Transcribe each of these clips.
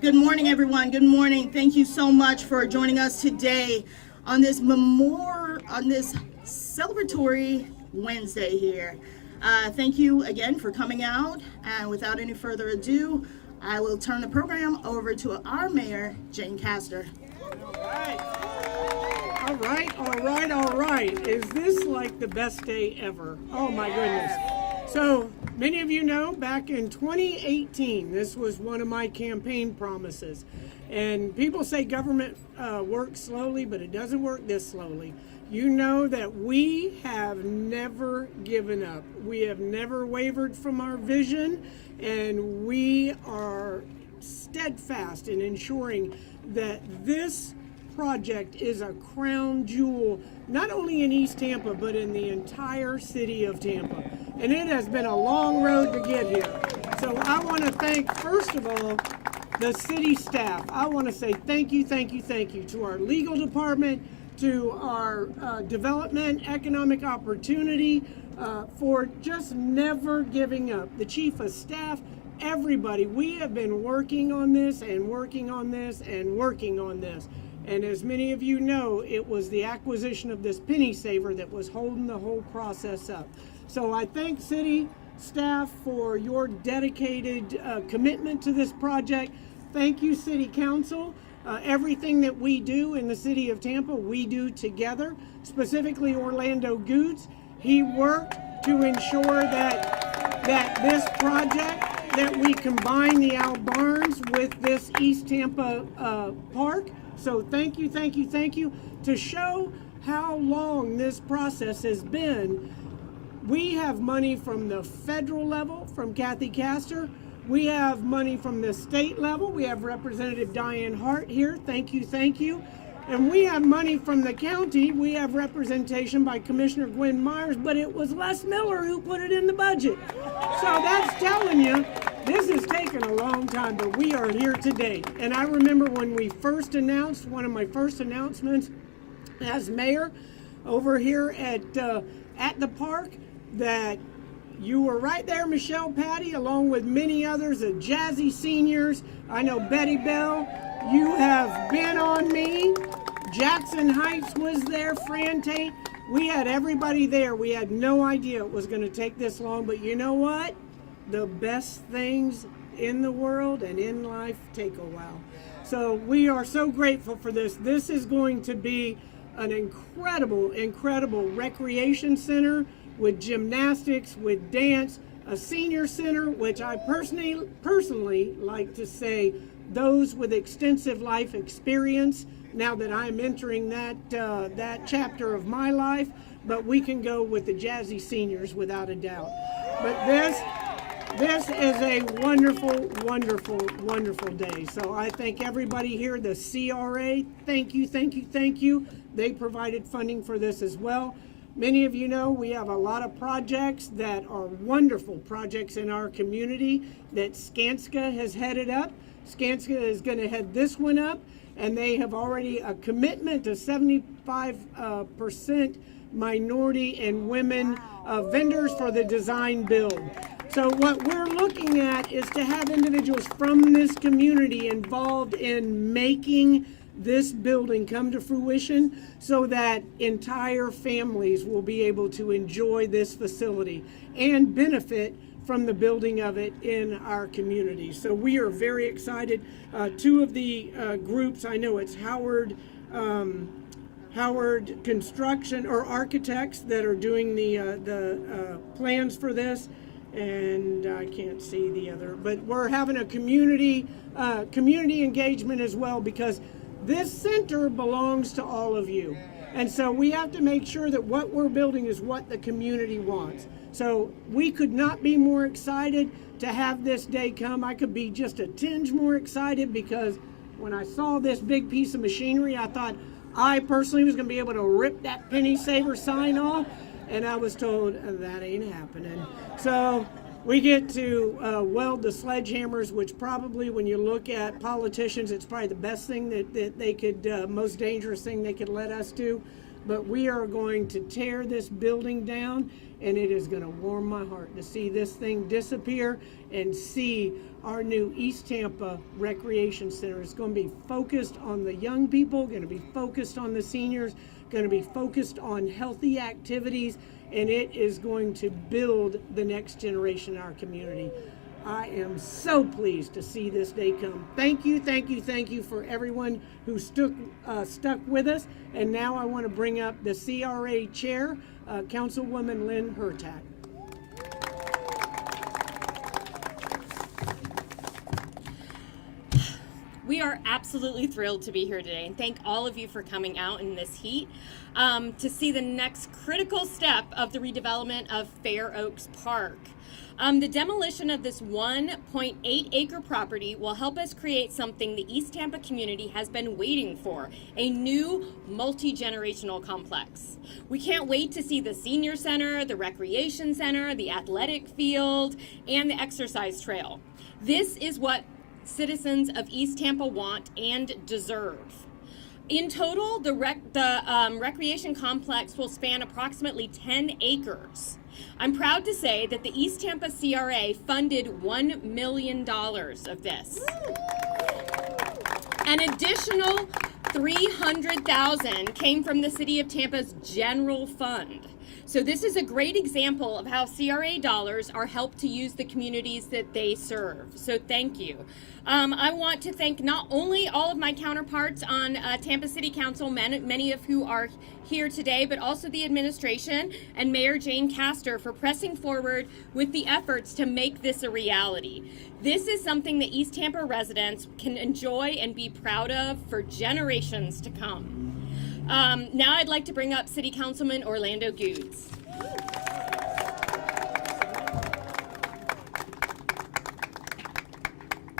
Good morning, everyone. Good morning. Thank you so much for joining us today on this celebratory Wednesday here. Thank you again for coming out. And without any further ado, I will turn the program over to our mayor, Jane Castor. All right. Is this like the best day ever? Oh my goodness. So many of you know back in 2018, this was one of my campaign promises. And people say government works slowly, but it doesn't work this slowly. You know that we have never given up. We have never wavered from our vision, and we are steadfast in ensuring that this project is a crown jewel, not only in East Tampa, but in the entire city of Tampa. And it has been a long road to get here. So I want to thank, first of all, the city staff. I want to say thank you to our legal department, to our development, economic opportunity, for just never giving up. The chief of staff, everybody, we have been working on this and working on this and working on this. And as many of you know, it was the acquisition of this penny saver that was holding the whole process up. So I thank city staff for your dedicated commitment to this project. Thank you, City Council. Everything that we do in the city of Tampa, we do together, specifically Orlando Goods. He worked to ensure that this project, that we combine the Al Barnes with this East Tampa park. So thank you. To show how long this process has been, we have money from the federal level, from Kathy Castor. We have money from the state level. We have Representative Diane Hart here. Thank you. And we have money from the county. We have representation by Commissioner Gwen Myers, but it was Les Miller who put it in the budget. So that's telling you, this has taken a long time, but we are here today. And I remember when we first announced, one of my first announcements as mayor over here at the park, that you were right there, Michelle Patty, along with many others, the Jazzy Seniors. I know Betty Bell, you have been on me. Jackson Heights was there, Fran Tate. We had everybody there. We had no idea it was going to take this long, but you know what? The best things in the world and in life take a while. So we are so grateful for this. This is going to be an incredible recreation center with gymnastics, with dance, a senior center, which I personally like to say, those with extensive life experience, now that I'm entering that chapter of my life, but we can go with the Jazzy Seniors without a doubt. But this is a wonderful day. So I thank everybody here, the CRA, thank you. They provided funding for this as well. Many of you know we have a lot of projects that are wonderful projects in our community that Skanska has headed up. Skanska is going to head this one up, and they have already a commitment to 75% minority and women vendors for the design build. So what we're looking at is to have individuals from this community involved in making this building come to fruition so that entire families will be able to enjoy this facility and benefit from the building of it in our community. So we are very excited. Two of the groups, I know it's Howard Construction or Architects that are doing the plans for this, and I can't see the other, but we're having a community engagement as well, because this center belongs to all of you. And so we have to make sure that what we're building is what the community wants. So we could not be more excited to have this day come. I could be just a tinge more excited, because when I saw this big piece of machinery, I thought I personally was going to be able to rip that penny saver sign off, and I was told that ain't happening. So we get to weld the sledgehammers, which probably, when you look at politicians, it's probably the best thing that they could, most dangerous thing they could let us do. but we are going to tear this building down, and it is going to warm my heart to see this thing disappear and see our new East Tampa Recreation Center. It's going to be focused on the young people, going to be focused on the seniors, going to be focused on healthy activities, and it is going to build the next generation in our community. I am so pleased to see this day come. Thank you, thank you, thank you for everyone who stuck with us. And now I want to bring up the CRA Chair, Councilwoman Lynn Hurtak. We are absolutely thrilled to be here today, and thank all of you for coming out in this heat to see the next critical step of the redevelopment of Fair Oaks Park. The demolition of this 1.8 acre property will help us create something the East Tampa community has been waiting for, a new multi-generational complex. We can't wait to see the senior center, the recreation center, the athletic field, and the exercise trail. This is what citizens of East Tampa want and deserve. In total, the recreation complex will span approximately 10 acres. I'm proud to say that the East Tampa CRA funded $1 million of this. An additional $300,000 came from the City of Tampa's general fund. So this is a great example of how CRA dollars are helped to use the communities that they serve. So thank you. I want to thank not only all of my counterparts on Tampa City Council, many of who are here today, but also the administration and Mayor Jane Castor for pressing forward with the efforts to make this a reality. This is something that East Tampa residents can enjoy and be proud of for generations to come. Now I'd like to bring up City Councilman Orlando Goods.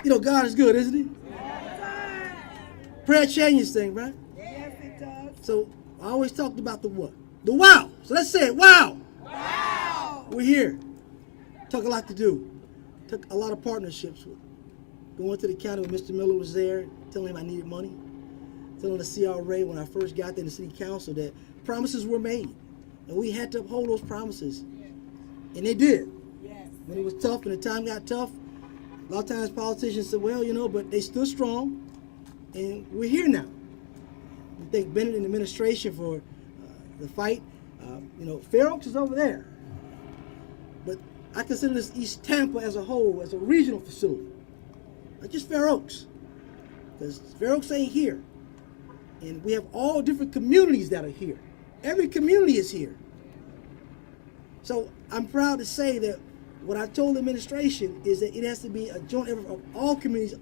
You know, God is good, isn't he? Prayer changes things, right? Yes, it does. So I always talked about the what? The wow. So let's say it. Wow. Wow. We're here. Took a lot to do. Took a lot of partnerships with. Going to the county when Mr. Miller was there, telling him I needed money. Telling the CRA when I first got there in the city council that promises were made. And we had to uphold those promises. And they did. Yes. When it was tough and the time got tough, a lot of times politicians said, well, you know, but they stood strong, and we're here now. We thank Bennett and the administration for the fight. You know, Fair Oaks is over there. But I consider this East Tampa as a whole, as a regional facility. Not just Fair Oaks, because Fair Oaks ain't here. And we have all different communities that are here. Every community is here. So I'm proud to say that what I told the administration is that it has to be a joint effort of all communities'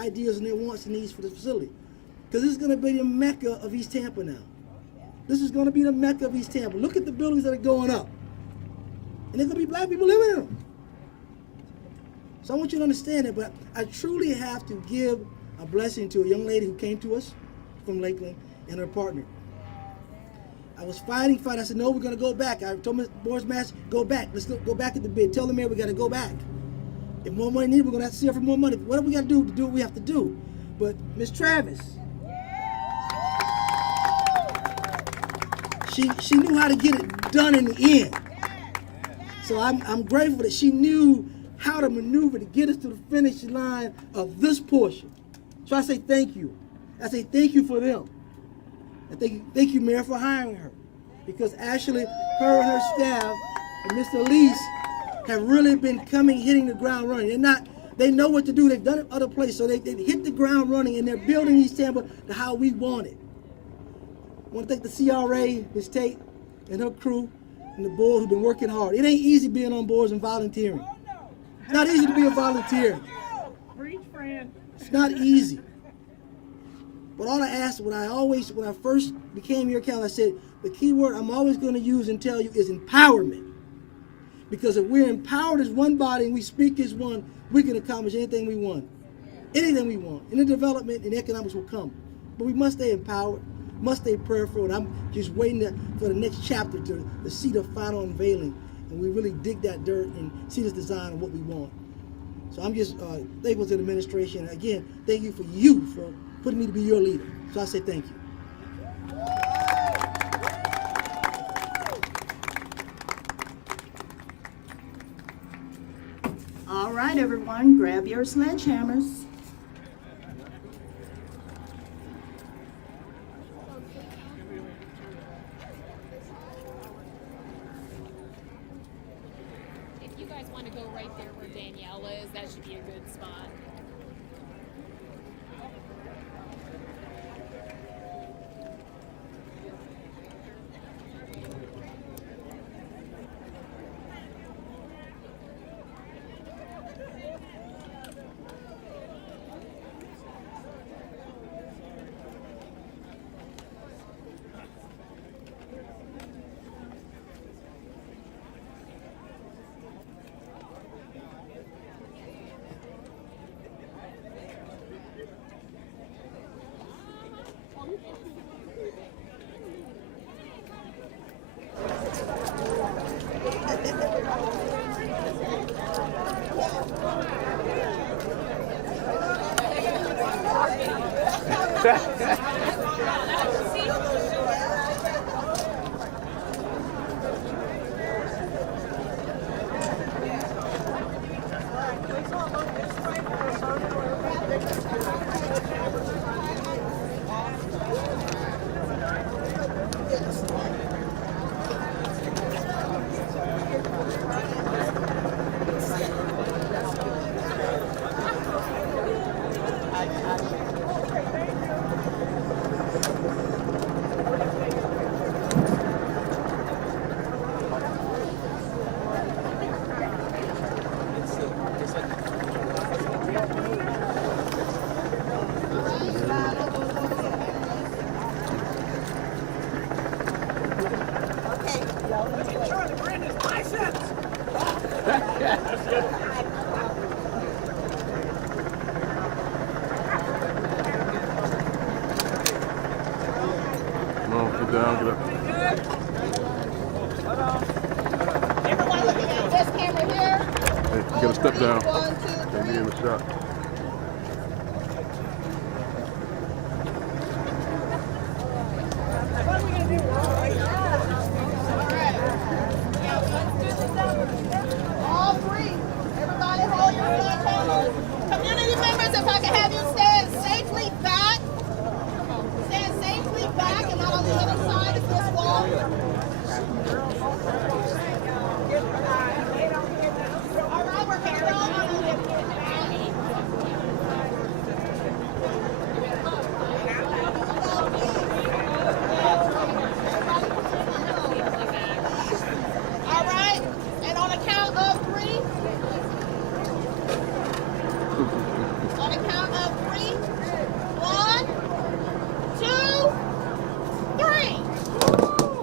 ideas and their wants and needs for this facility. Because this is going to be the mecca of East Tampa now. This is going to be the mecca of East Tampa. Look at the buildings that are going up. And there's going to be black people living in them. So I want you to understand that, but I truly have to give a blessing to a young lady who came to us from Lakeland and her partner. I was fighting. I said, no, we're going to go back. I told Boris Master, go back. Let's go back at the bid. Tell the mayor we got to go back. If more money needed, we're going to have to see her for more money. What do we got to do what we have to do? But Ms. Travis, she knew how to get it done in the end. So I'm grateful that she knew how to maneuver to get us to the finish line of this portion. So I say thank you. I say thank you for them. And thank you, Mayor, for hiring her. Because actually, her and her staff and Mr. Elise have really been hitting the ground running. They know what to do. They've done it other places. So they hit the ground running, and they're building East Tampa to how we want it. I want to thank the CRA, Ms. Tate, and her crew, and the board who've been working hard. It ain't easy being on boards and volunteering. It's not easy to be a volunteer. Preach, friend. It's not easy. But all I asked, when I first became your council, I said, the key word I'm always going to use and tell you is empowerment. Because if we're empowered as one body and we speak as one, we can accomplish anything we want. Anything we want. And the development and economics will come. But we must stay empowered, must stay prayerful. And I'm just waiting for the next chapter to see the final unveiling. And we really dig that dirt and see this design of what we want. So I'm just thankful to the administration. Again, thank you for putting me to be your leader. So I say thank you. All right, everyone, grab your sledgehammers. If you guys want to go right there where Danielle is, that should be a good spot. Come on, get down, get up. Everyone looking at this camera here. Hey, you gotta step down. 1, 2, Can't be in the shot. all three. Everybody hold your sledgehammers. Community members, if I can have you stand safely back. Stand safely back and not on the other side of this wall. All right, we're going to go on. All right, and on a count of three. On a count of 3. 1, 2, 3.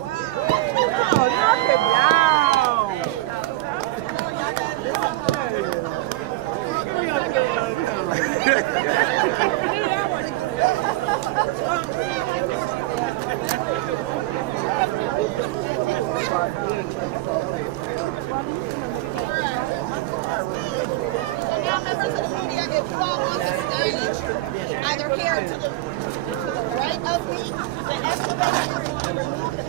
So now, members of the media, if you all want to stage, either here to the right of me, the excavation is going to remove the